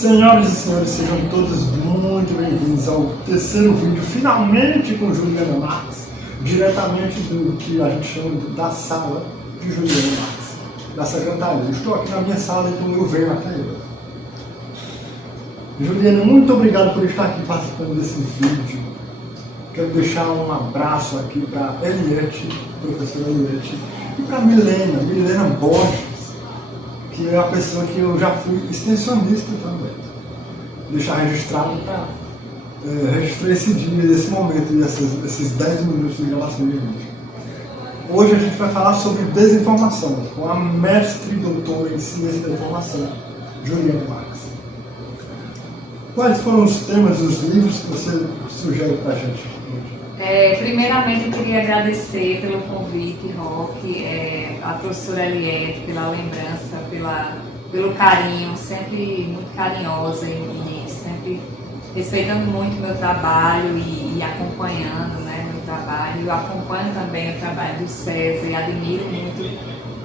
Senhoras e senhores, sejam todos muito bem-vindos ao terceiro vídeo, finalmente com Juliana Marques, diretamente do que a gente chama da sala de Juliana Marques, da secretaria. Estou aqui na minha sala, então eu venho até ela. Juliana, muito obrigado por estar aqui participando desse vídeo. Quero deixar um abraço aqui para Eliette, professora Eliette, e para Milena Borges, que é a pessoa que eu já fui extensionista também. Deixar registrado para registrar esse dia, esse momento e esses 10 minutos de gravação de vídeo. Hoje a gente vai falar sobre desinformação, com a mestre e doutora em ciência da informação, Juliana Marques. Quais foram os temas dos livros que você sugere para a gente? Primeiramente eu queria agradecer pelo convite, Roque, a professora Eliette, pela lembrança, pelo carinho, sempre muito carinhosa e sempre respeitando muito o meu trabalho e acompanhando, né, meu trabalho. Eu acompanho também o trabalho do César e admiro muito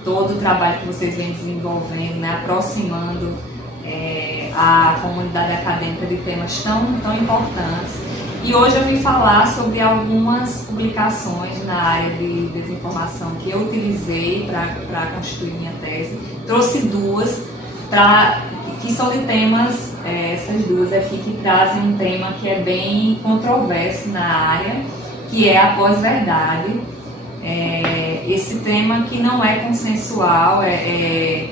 todo o trabalho que vocês vêm desenvolvendo, né, aproximando a comunidade acadêmica de temas tão importantes. E hoje eu vim falar sobre algumas publicações na área de desinformação que eu utilizei para constituir minha tese. Trouxe duas que são de temas, essas duas aqui, que trazem um tema que é bem controverso na área, que é a pós-verdade. Esse tema que não é consensual, é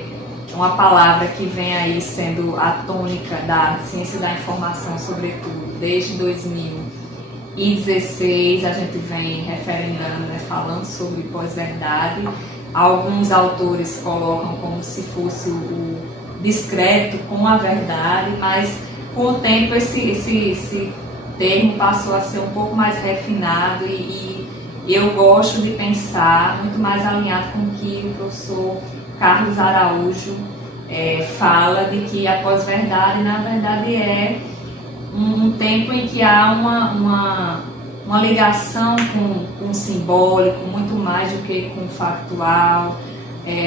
uma palavra que vem aí sendo a tônica da ciência da informação, sobretudo, desde 2016 a gente vem referendando, né, falando sobre pós-verdade. Alguns autores colocam como se fosse o discreto com a verdade, mas com o tempo esse termo passou a ser um pouco mais refinado e eu gosto de pensar muito mais alinhado com o que o professor Carlos Araújo fala, de que a pós-verdade na verdade é um tempo em que há uma ligação com o simbólico, muito mais do que com o factual.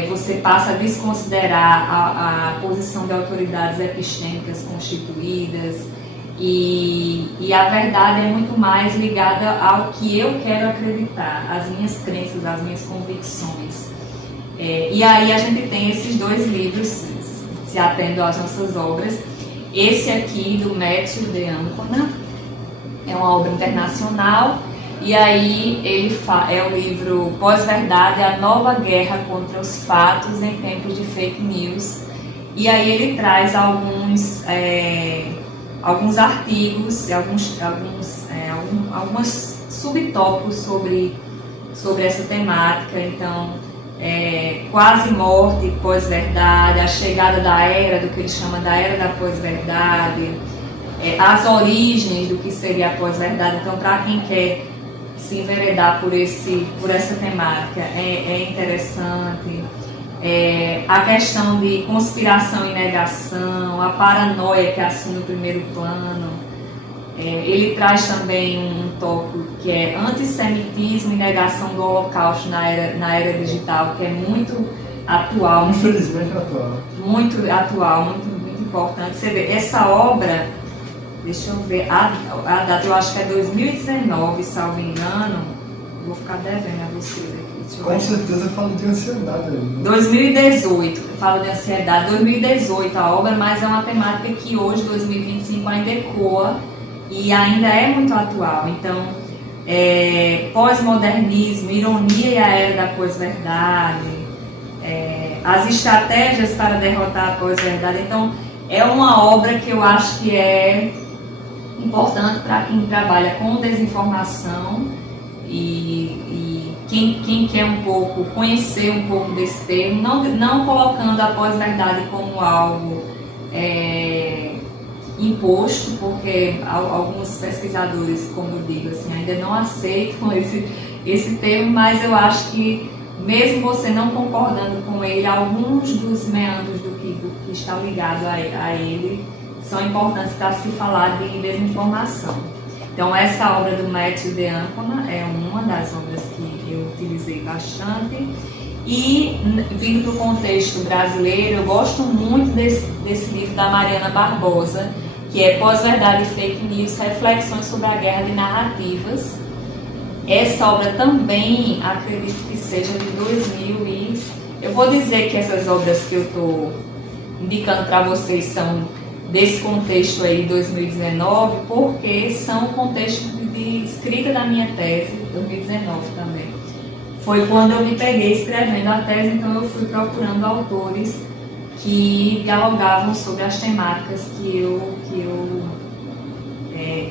Você passa a desconsiderar a posição de autoridades epistêmicas constituídas e a verdade é muito mais ligada ao que eu quero acreditar, às minhas crenças, às minhas convicções. E aí a gente tem esses dois livros, se atendo às nossas obras. Esse aqui, do Matthew de Ancona, é uma obra internacional, e aí ele é o livro Pós-Verdade, a nova guerra contra os fatos em tempos de fake news. E aí ele traz alguns artigos, alguns subtópicos sobre essa temática. Então, quase morte, pós-verdade, a chegada da era, do que ele chama da era da pós-verdade, as origens do que seria a pós-verdade. Então, para quem quer se enveredar por essa temática, é interessante. A questão de conspiração e negação, a paranoia que assume o primeiro plano. Ele traz também um tópico que é antissemitismo e negação do Holocausto na era digital, que é muito atual. Infelizmente atual. Muito atual, muito importante. Você vê, essa obra, deixa eu ver, a data, eu acho que é 2019, salvo engano. Vou ficar devendo a vocês aqui. Com certeza fala de ansiedade aí. 2018, fala de ansiedade. 2018 a obra, mas é uma temática que hoje, 2025, ainda ecoa e ainda é muito atual. Então, pós-modernismo, ironia e a era da pós-verdade, as estratégias para derrotar a pós-verdade. Então, é uma obra que eu acho que é importante para quem trabalha com desinformação e quem quer conhecer um pouco desse termo, não colocando a pós-verdade como algo imposto, porque alguns pesquisadores, como eu digo, assim, ainda não aceitam esse termo, mas eu acho que, mesmo você não concordando com ele, alguns dos meandros do que está ligado a ele são importantes para se falar de desinformação. Então, essa obra do Matthew de Ancona é uma das obras que eu utilizei bastante. E, vindo para o contexto brasileiro, eu gosto muito desse livro da Mariana Barbosa, que é Pós-Verdade e Fake News, Reflexões sobre a Guerra de Narrativas. Essa obra também, acredito que seja de 2000 e... Eu vou dizer que essas obras que eu estou indicando para vocês são desse contexto aí, 2019, porque são o contexto de escrita da minha tese, 2019 também. Foi quando eu me peguei escrevendo a tese, então eu fui procurando autores que dialogavam sobre as temáticas que eu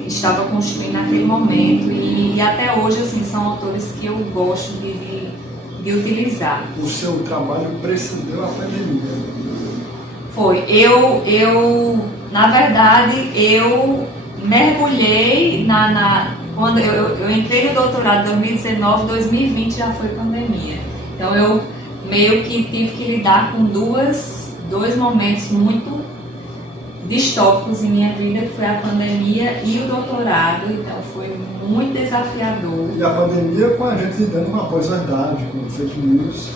estava construindo naquele momento, e até hoje assim, são autores que eu gosto de utilizar. O seu trabalho precedeu a pandemia? Foi. Na verdade, eu mergulhei quando eu entrei no doutorado em 2019, 2020 já foi pandemia. Então eu meio que tive que lidar com dois momentos muito distópicos em minha vida, que foi a pandemia e o doutorado, então foi muito desafiador. E a pandemia com a gente lidando com a pós-verdade, com fake news.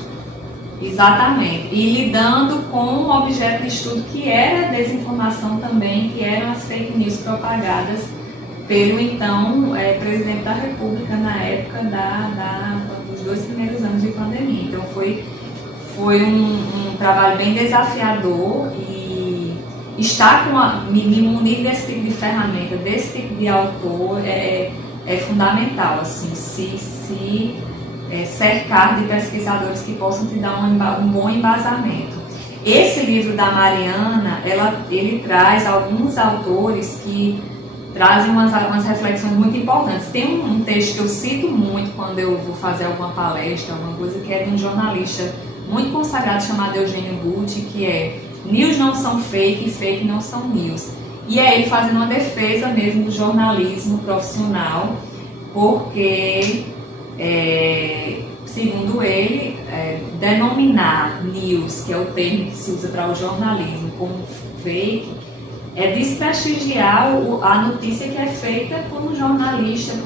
Exatamente, e lidando com um objeto de estudo que era desinformação também, que eram as fake news propagadas pelo então presidente da República na época dos 2 primeiros anos de pandemia. Então foi um trabalho bem desafiador, e me munir desse tipo de ferramenta, desse tipo de autor é fundamental, assim, se cercar de pesquisadores que possam te dar um bom embasamento. Esse livro da Mariana, ele traz alguns autores que trazem umas reflexões muito importantes. Tem um texto que eu cito muito quando eu vou fazer alguma palestra, alguma coisa, que é de um jornalista muito consagrado chamado Eugênio Butti, que é "News não são fake e fake não são news". E é ele fazendo uma defesa mesmo do jornalismo profissional, porque, segundo ele, denominar news, que é o termo que se usa para o jornalismo, como fake, é desprestigiar a notícia que é feita por um jornalista,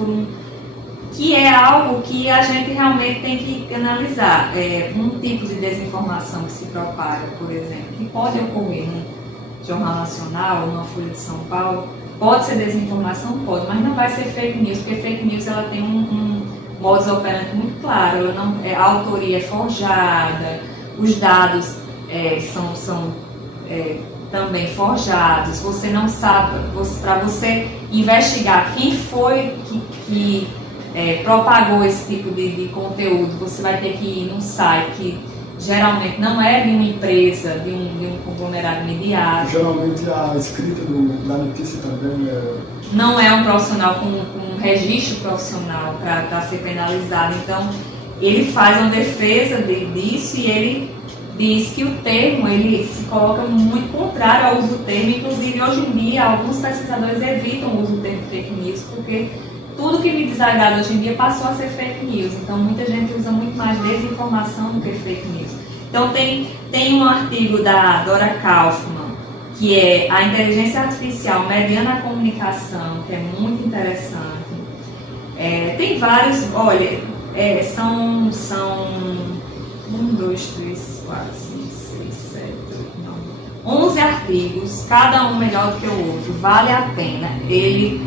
que é algo que a gente realmente tem que analisar. Um tipo de desinformação que se propaga, por exemplo, que pode ocorrer num jornal nacional, numa Folha de São Paulo, pode ser desinformação? Pode, mas não vai ser fake news, porque fake news ela tem um modus operandi muito claro, a autoria é forjada, os dados são também forjados, você não sabe, para você investigar quem foi que propagou esse tipo de conteúdo, você vai ter que ir num site que geralmente não é de uma empresa, de um conglomerado midiático. Geralmente a escrita da notícia também não é um profissional com um registro profissional para ser penalizado. Então, ele faz uma defesa disso, e ele diz que o termo, ele se coloca muito contrário ao uso do termo. Inclusive, hoje em dia, alguns pesquisadores evitam o uso do termo fake news, porque tudo que me desagrada hoje em dia passou a ser fake news. Então, muita gente usa muito mais desinformação do que fake news. Então, tem um artigo da Dora Kaufmann, que é a inteligência artificial mediando a comunicação, que é muito interessante. Tem vários, olha, são 1, 2, 3, 4, 5, 6, 7, 8, 9, 11 artigos, cada um melhor do que o outro, vale a pena. Ele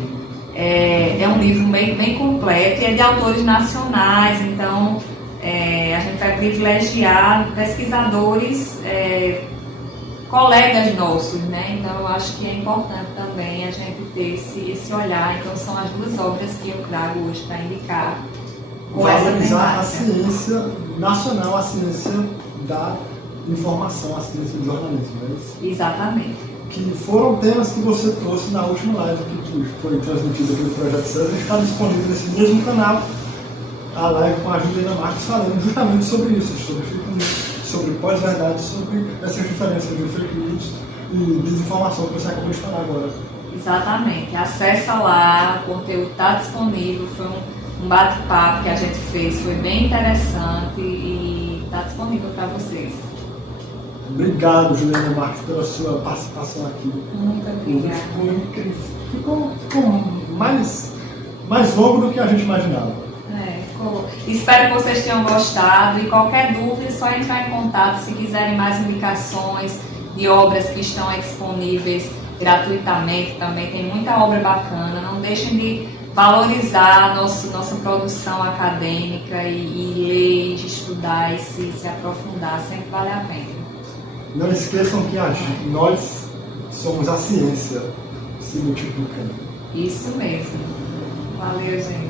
é um livro bem completo, e é de autores nacionais, então a gente vai privilegiar pesquisadores, colegas nossos, né? Então eu acho que é importante também a gente ter esse olhar. Então são as 2 obras que eu trago hoje para indicar com essa valorizar temática. a ciência nacional, a ciência da informação, a ciência do jornalismo, não é isso? Exatamente. Que foram temas que você trouxe na última live que foi transmitida pelo Projeto César, e está disponível nesse mesmo canal, a live com a Juliana Marques, falando justamente sobre isso, sobre fake news, sobre pós-verdade, sobre essas diferenças de fake news e desinformação que você acabou de falar agora. Exatamente. Acessa lá, o conteúdo está disponível, foi um bate-papo que a gente fez, foi bem interessante e está disponível para vocês. Obrigado, Juliana Marques, pela sua participação aqui. Muito obrigada. Ficou incrível. Ficou mais longo do que a gente imaginava. É. Espero que vocês tenham gostado e qualquer dúvida é só entrar em contato se quiserem mais indicações de obras que estão disponíveis gratuitamente também. Tem muita obra bacana, não deixem de valorizar nossa produção acadêmica e ler, estudar e se aprofundar, sempre vale a pena. Não esqueçam que nós somos a ciência se multiplicando. Isso mesmo. Valeu, gente.